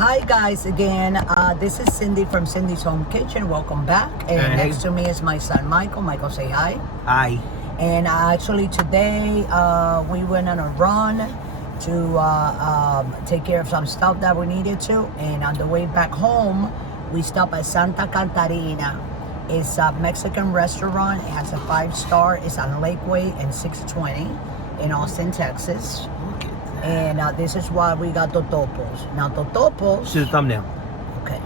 Hi guys again. This is Cindy from Cindy's Home Kitchen. Welcome back. And Hey. next to me is my son Michael. Michael, say hi. Hi. And actually today we went on a run to take care of some stuff that we needed to. And on the way back home, we stopped at Santa Catarina. It's a Mexican restaurant. It has a 5-star. It's on Lakeway and 620 in Austin, Texas. Look at that. And this is why we got Totopos. Now Totopos. See the thumbnail. Okay.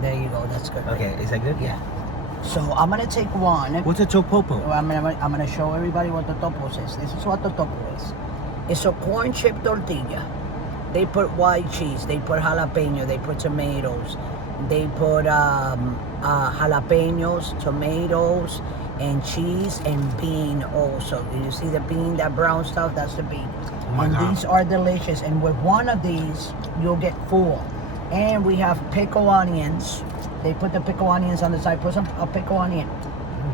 There you go. That's good. Okay, is that good? Yeah. So I'm gonna take one. What's a topopo? Well, I'm gonna show everybody what Totopos is. This is what Totopo is. It's a corn chip tortilla. They put white cheese. They put jalapeno. They put tomatoes. They put jalapenos, tomatoes, and cheese and bean also. You see the bean, that brown stuff? That's the bean. Oh my and God. These are delicious. And with one of these, you'll get full. And we have pickle onions. They put the pickle onions on the side. Put some a pickle onion.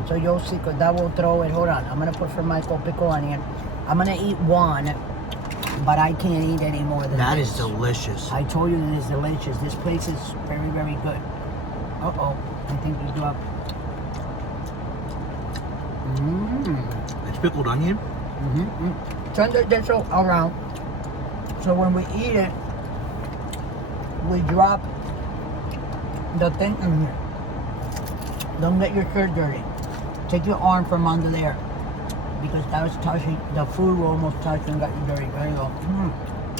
So you'll see, because that will throw it. Hold on. I'm going to put for Michael pickle onion. I'm going to eat one, but I can't eat any more than That this. is delicious. I told you it is delicious. This place is very, very good. Uh-oh. I think we do have... It's pickled onion. Turn the dish around. So when we eat it, we drop the thing in here. Don't get your shirt dirty. Take your arm from under there, because that was touching. The food will almost touch and got you dirty. There you go.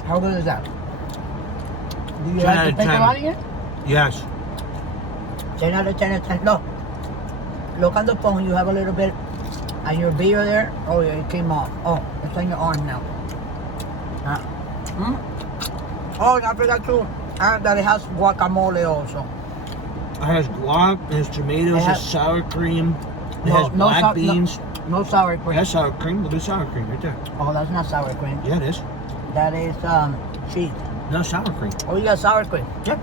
How good is that? Do you 10 like out the of pickle 10. onion? Yes. 10 out of 10 out of 10. Look on the phone. You have a little bit on your beer there. Oh yeah, it came off. Oh, it's on your arm now. Oh, and I forgot to add that it has guacamole also. It has guac, it has tomatoes, it has sour cream, it has black beans. No sour It cream. has sour cream. Look at sour cream right there. Oh, that's not sour cream. Yeah, it is. That is cheese. No sour cream. Oh, you got sour cream. Yep.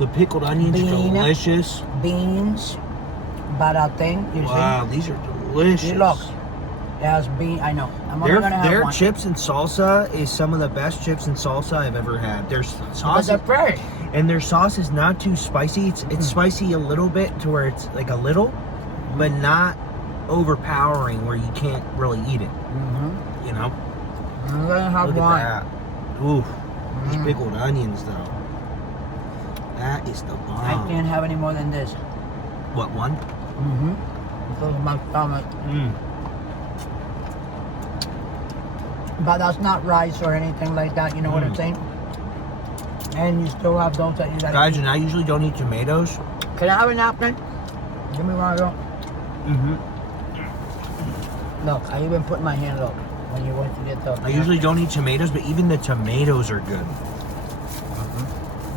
The pickled onions are delicious. Beans. Bada thing. You Wow, these are delicious. see? Look. It has bean. I know. I'm only gonna have Their one. chips and salsa is some of the best chips and salsa I've ever had. Their Because sauce they're fresh. and their sauce is not too spicy. It's spicy a little bit to where it's like a little, but not overpowering where you can't really eat it. You know? I'm gonna have Look one. at that. Ooh, these pickled onions though. That is the bomb. I can't have any more than this. What one? Because of my stomach. But that's not rice or anything like that. You know what I'm saying? And you still have those that you gotta Guys, eat. and I usually don't eat tomatoes. Can I have a napkin? Give me one of those. Look, I even put my hand, look, when you went to get the... I usually don't eat tomatoes, but even the tomatoes are good.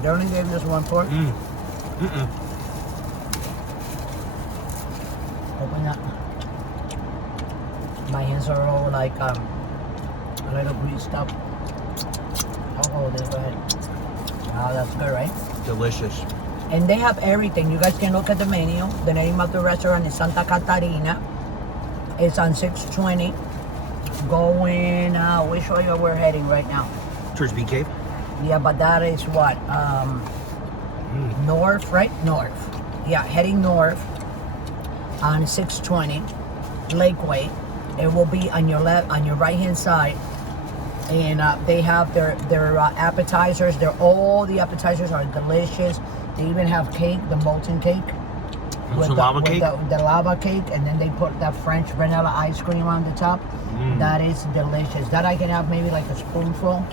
They only gave me this one pork. Open that. My hands are all like a little greased up. Oh, there, go ahead. Oh, that's good, right? Delicious. And they have everything. You guys can look at the menu. The name of the restaurant is Santa Catarina. It's on 620. Going, which way we're heading right now? Towards Bee Cave? Yeah, but that is what? North, right? North. Yeah, heading north on 620 Lakeway. It will be on your left, on your right-hand side. And they have their appetizers. All the appetizers are delicious. They even have cake, the molten cake. Some lava cake? The lava cake, and then they put that French vanilla ice cream on the top. That is delicious. That I can have maybe like a spoonful.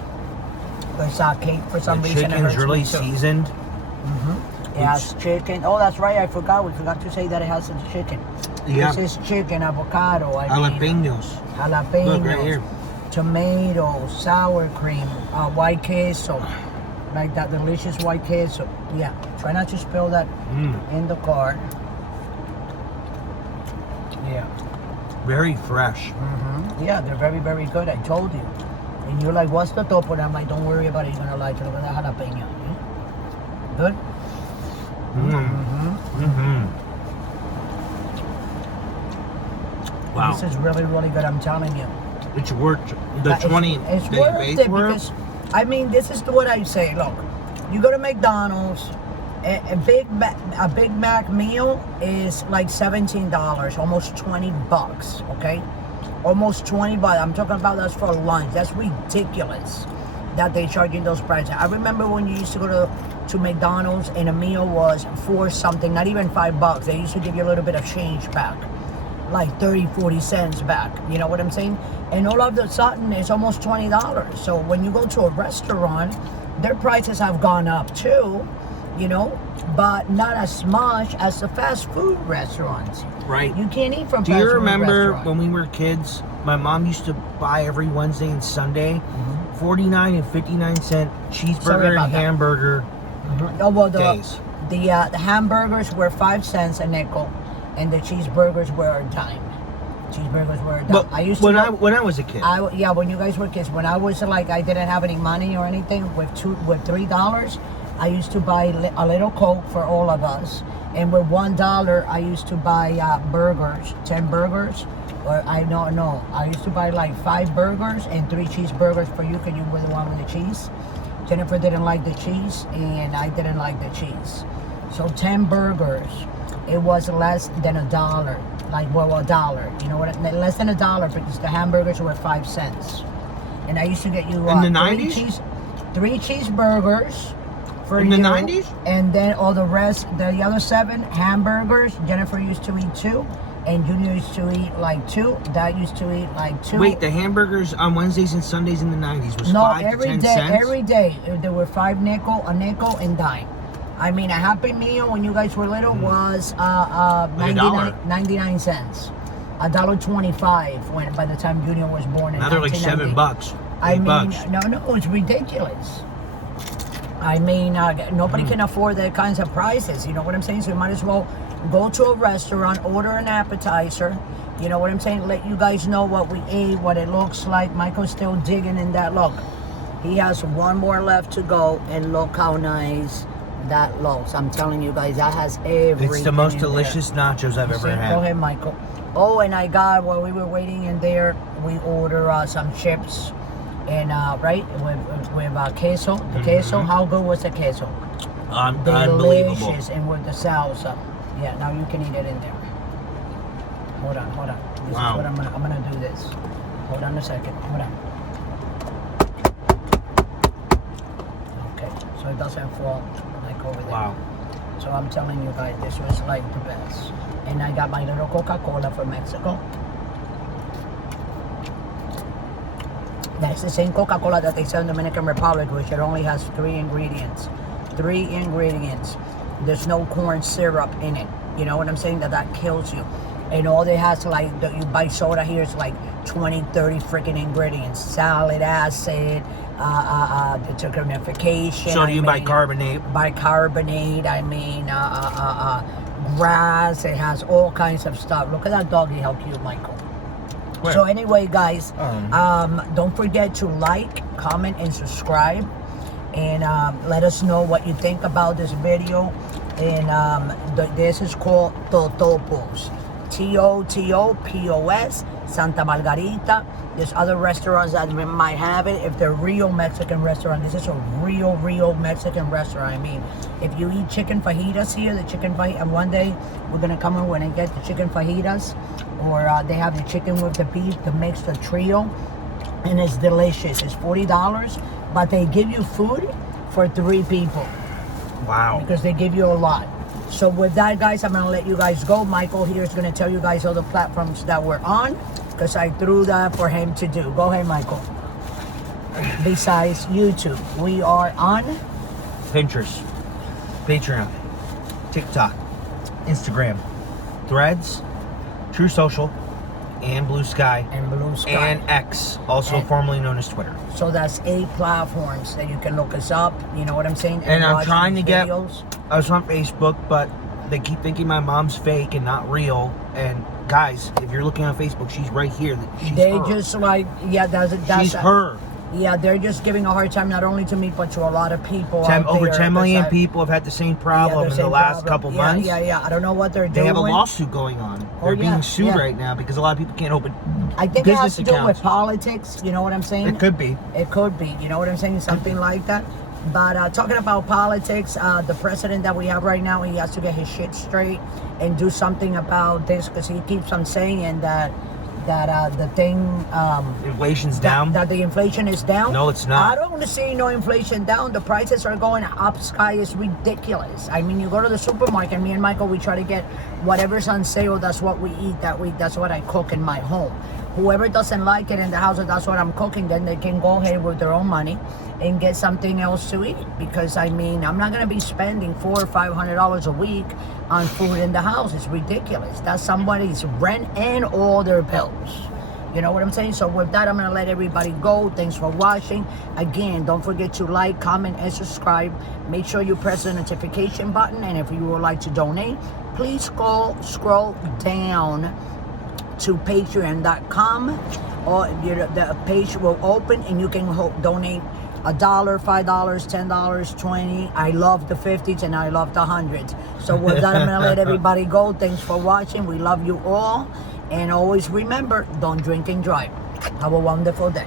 There's cake for some The reason. chicken's really seasoned. It has chicken. Oh, that's right. I forgot. We forgot to say that it has some chicken. Yeah. This is chicken, avocado. Jalapenos. Jalapenos. Look right here. Tomatoes, sour cream, white queso. Like that delicious white queso. Yeah. Try not to spill that in the car. Yeah. Very fresh. Yeah, they're very, very good. I told you. And you're like, what's the topo? And I'm like, don't worry about it. You're gonna like it. Look at that jalapeno. Good? Wow. This is really, really good. I'm telling you. It's worth the But 20. It's they worth paid it for because, I mean, this is what I say. Look, you go to McDonald's, a Big Mac meal is like $17, almost 20 bucks. Okay, almost 20 bucks. I'm talking about that's for lunch. That's ridiculous that they charging those prices. I remember when you used to go to McDonald's and a meal was for something, not even $5. They used to give you a little bit of change back, like 30, 40 cents back. You know what I'm saying? And all of a sudden, it's almost $20. So when you go to a restaurant, their prices have gone up too, you know, but not as much as the fast food restaurants. Right. You can't eat from Do fast you food remember restaurant. when we were kids, my mom used to buy every Wednesday and Sunday 49 and 59 cent Sorry cheeseburger about and that. hamburger Oh, well, days. the hamburgers were 5 cents a nickel, and the cheeseburgers were a dime. Cheeseburgers were a dime. But I used to when I was a kid. yeah, when you guys were kids, when I was like, I didn't have any money or anything, with $3, I used to buy a little Coke for all of us, and with $1, I used to buy burgers, 10 burgers, or I used to buy like 5 burgers and 3 cheeseburgers for you, because you were the one with the cheese. Jennifer didn't like the cheese, and I didn't like the cheese. So 10 burgers, it was less than $1. Like, well, $1. You know what? Less than $1, because the hamburgers were 5 cents. And I used to get you In the 90s? 3 cheeseburgers for In you. the 90s? And then all the rest, the other 7 hamburgers. Jennifer used to eat 2, and Junior used to eat like 2. Dad used to eat like 2. Wait, the hamburgers on Wednesdays and Sundays in the 90s was No, 5 to every 10 day, cents? every day there were 5 nickel, a nickel, and dime. I mean, a Happy Meal when you guys were little was 99 cents. $1.25 when by the time Junior was born in Now they're like 1990. $7. I mean, $8. no, it's ridiculous. I mean, nobody can afford that kinds of prices. You know what I'm saying? So you might as well go to a restaurant, order an appetizer. You know what I'm saying? Let you guys know what we ate, what it looks like. Michael's still digging in that. Look, he has one more left to go, and look how nice that looks. I'm telling you guys, that has everything. It's the most in there. delicious nachos I've ever See, had. Go ahead, Michael. Oh, and I got, while we were waiting in there, we order some chips, and right, with queso. The queso, how good was the queso? Unbelievable. Delicious, and with the salsa. Yeah, now you can eat it in there. Hold on. This is what I'm gonna do this. Hold on a second. Hold on. Okay, so it doesn't fall like over there. Wow. So I'm telling you guys, this was like the best. And I got my little Coca-Cola from Mexico. That's the same Coca-Cola that they sell in the Dominican Republic, which it only has 3 ingredients. 3 ingredients. There's no corn syrup in it. You know what I'm saying? That kills you. And all they has, like, you buy soda here, it's like 20, 30 freaking ingredients. Salicylic acid, detergenification. So do you bicarbonate? Bicarbonate, I mean, grass. It has all kinds of stuff. Look at that doggy help you, Michael. Where? So anyway, guys, don't forget to like, comment, and subscribe. And let us know what you think about this video. And this is called Totopas. Totopos, Santa Margarita. There's other restaurants that might have it. If they're real Mexican restaurant, this is a real Mexican restaurant. I mean, if you eat chicken fajitas here, the chicken fajita, and one day we're gonna come in when I get the chicken fajitas, or they have the chicken with the beef, the mix, the trio, and it's delicious. It's $40, but they give you food for 3 people. Wow. Because they give you a lot. So with that, guys, I'm gonna let you guys go. Michael here is gonna tell you guys all the platforms that we're on, because I threw that for him to do. Go ahead, Michael. Besides YouTube, we are on Pinterest, Patreon, TikTok, Instagram, Threads, True Social, and Blue Sky, and Blue Sky. and X, also And- formerly known as Twitter. So that's 8 platforms that you can look us up. You know what I'm saying? And I'm watch trying to these get. videos. I was on Facebook, but they keep thinking my mom's fake and not real. And guys, if you're looking on Facebook, she's right here. She's They her. just like, yeah, that's She's her. Yeah, they're just giving a hard time not only to me but to a lot of people. Over 10 million people have had the same problem in the last couple months. Yeah. I don't know what they're doing. They have a lawsuit going on. They're being sued right now because a lot of people can't open I think it has to do with politics. You know what I'm saying? It could be. It could be. You know what I'm saying? Something like that. But talking about politics, the president that we have right now, he has to get his shit straight and do something about this because he keeps on saying that the thing inflation's down. That the inflation is down. No, it's not. I don't see no inflation down. The prices are going up. Sky is ridiculous. I mean, you go to the supermarket. Me and Michael, we try to get whatever's on sale. That's what we eat. That's what I cook in my home. Whoever doesn't like it in the house, that's what I'm cooking. Then they can go ahead with their own money and get something else to eat. Because I mean, I'm not gonna be spending $400 or $500 a week on food in the house. It's ridiculous. That's somebody's rent and all their bills. You know what I'm saying? So with that, I'm gonna let everybody go. Thanks for watching. Again, don't forget to like, comment, and subscribe. Make sure you press the notification button. And if you would like to donate, please scroll down to patreon.com, or the page will open and you can donate $1, $5, $10, $20. I love the 50s and I love the 100s. So with that, I'm gonna let everybody go. Thanks for watching. We love you all, and always remember, don't drink and drive. Have a wonderful day.